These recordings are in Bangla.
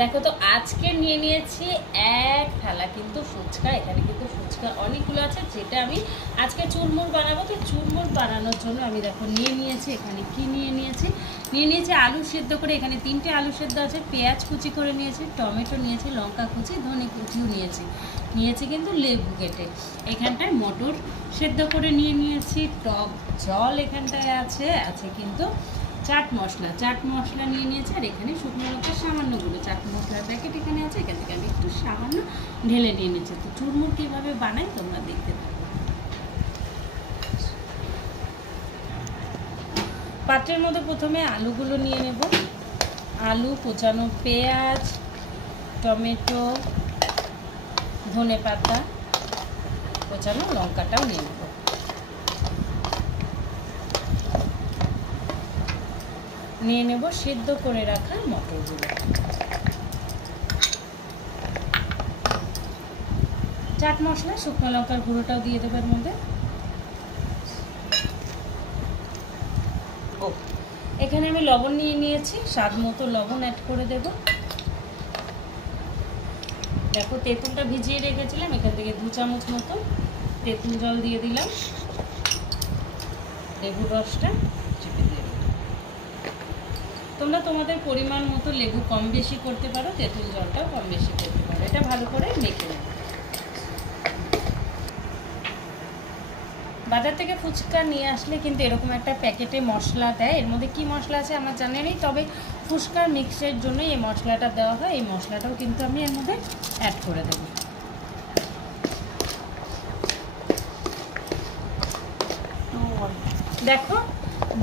দেখো তো আজকে নিয়ে নিয়েছি এক থালা কিন্তু ফুচকা। এখানে কিন্তু ফুচকা অনেকগুলো আছে, যেটা আমি আজকে চুরমুর বানাবো। তো চুরমুর বানানোর জন্য আমি দেখো নিয়ে নিয়েছি, এখানে কি নিয়ে নিয়েছি আলু সেদ্ধ করে। এখানে 3টে আলু সেদ্ধ আছে, পেঁয়াজ কুচি করে নিয়েছি, টমেটো নিয়েছি, লঙ্কা কুচি, ধনে কুচিও নিয়েছি কিন্তু লেবু কেটে। এখানটায় মটর সেদ্ধ করে নিয়েছি, টক জল এখানটায় আছে কিন্তু চাট মশলা নিয়ে নিয়েছি। আর এখানে শুকনো লঙ্কা সামান্যগুলো চাট মশলার প্যাকেট এখানে আছে, এখান থেকে আমি একটু সামান্য ঢেলে নিয়ে নিয়েছি। তো চুরমুর কীভাবে বানাই তোমরা দেখতে থাকো। পাত্রের মধ্যে প্রথমে আলুগুলো নিয়ে নেব, আলু, কোচানো পেঁয়াজ, টমেটো, ধনে পাতা, কোচানো লঙ্কাটাও নিয়ে নেব। নিয়ে নেব সিদ্ধ করে রাখা মটরগুলো। চাট মশলা, শুকনো লঙ্কার গুঁড়োটাও দিয়ে দেবো এর মধ্যে। এখানে আমি লবণ নিয়ে নিয়েছি, স্বাদ মতো লবণ অ্যাড করে দেব। দেখো তেঁতুলটা ভিজিয়ে রেখেছিলাম, এখান থেকে 2 চামচ মতো তেঁতুল জল দিয়ে দিলাম। লেবুর রসটা চিপে দিয়ে দিলাম। তোমরা তোমাদের পরিমাণ মতো লেবু কম বেশি করতে পারো, তেঁতুল জলটাও কম বেশি করতে পারো। এটা ভালো করে মেখে নেব। বাজার থেকে ফুচকা নিয়ে আসলে কিন্তু এরকম একটা প্যাকেটে মশলা দেয়, এর মধ্যে কি মশলা আছে আমার জানা নেই, তবে ফুচকার মিক্সের জন্য এই মশলাটা দেওয়া হয়। এই মশলাটাও কিন্তু আমি এর মধ্যে অ্যাড করে দেব। দেখো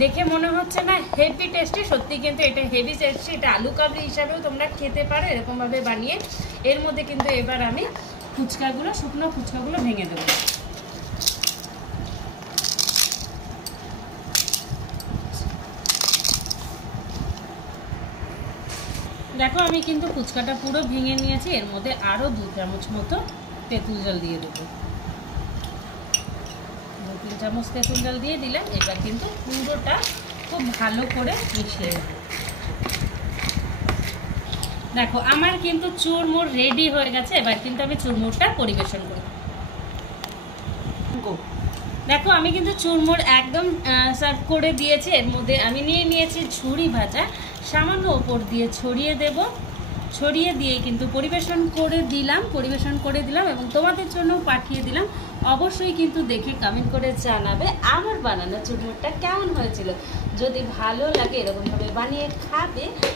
দেখে মনে হচ্ছে না হেভি টেস্টি, সত্যি কিন্তু এটা হেভি টেস্টি। এটা আলু কাবলি হিসাবেও তোমরা খেতে পারো এরকমভাবে বানিয়ে। এর মধ্যে কিন্তু এবার আমি শুকনো ফুচকাগুলো ভেঙে দেবো। দেখো আমি কিন্তু ফুচকাটা পুরো ভেঙে নিয়েছি। এর মধ্যে আরও 2 চামচ মতো তেঁতুল জল দিয়ে দেবো। 2-3 চামচ তেঁতুল জল দিয়ে দিলাম। এবার কিন্তু পুরোটা খুব ভালো করে মিশিয়ে নেব। দেখো আমার কিন্তু চুরমুর রেডি হয়ে গেছে। এবার কিন্তু আমি চুরমুরটা পরিবেশন করি। দেখো আমি কিন্তু চুরমুর একদম সার্ভ করে দিয়েছি। এর মধ্যে আমি নিয়ে নিয়েছি ঝুরি ভাজা, সামান্য ওপর দিয়ে ছড়িয়ে দিয়ে কিন্তু পরিবেশন করে দিলাম এবং তোমাদের জন্য পাঠিয়ে দিলাম। অবশ্যই কিন্তু দেখে কমেন্ট করে জানাবে আমার বানানো চুরমুরটা কেমন হয়েছিল। যদি ভালো লাগে এরকমভাবে বানিয়ে খাবে।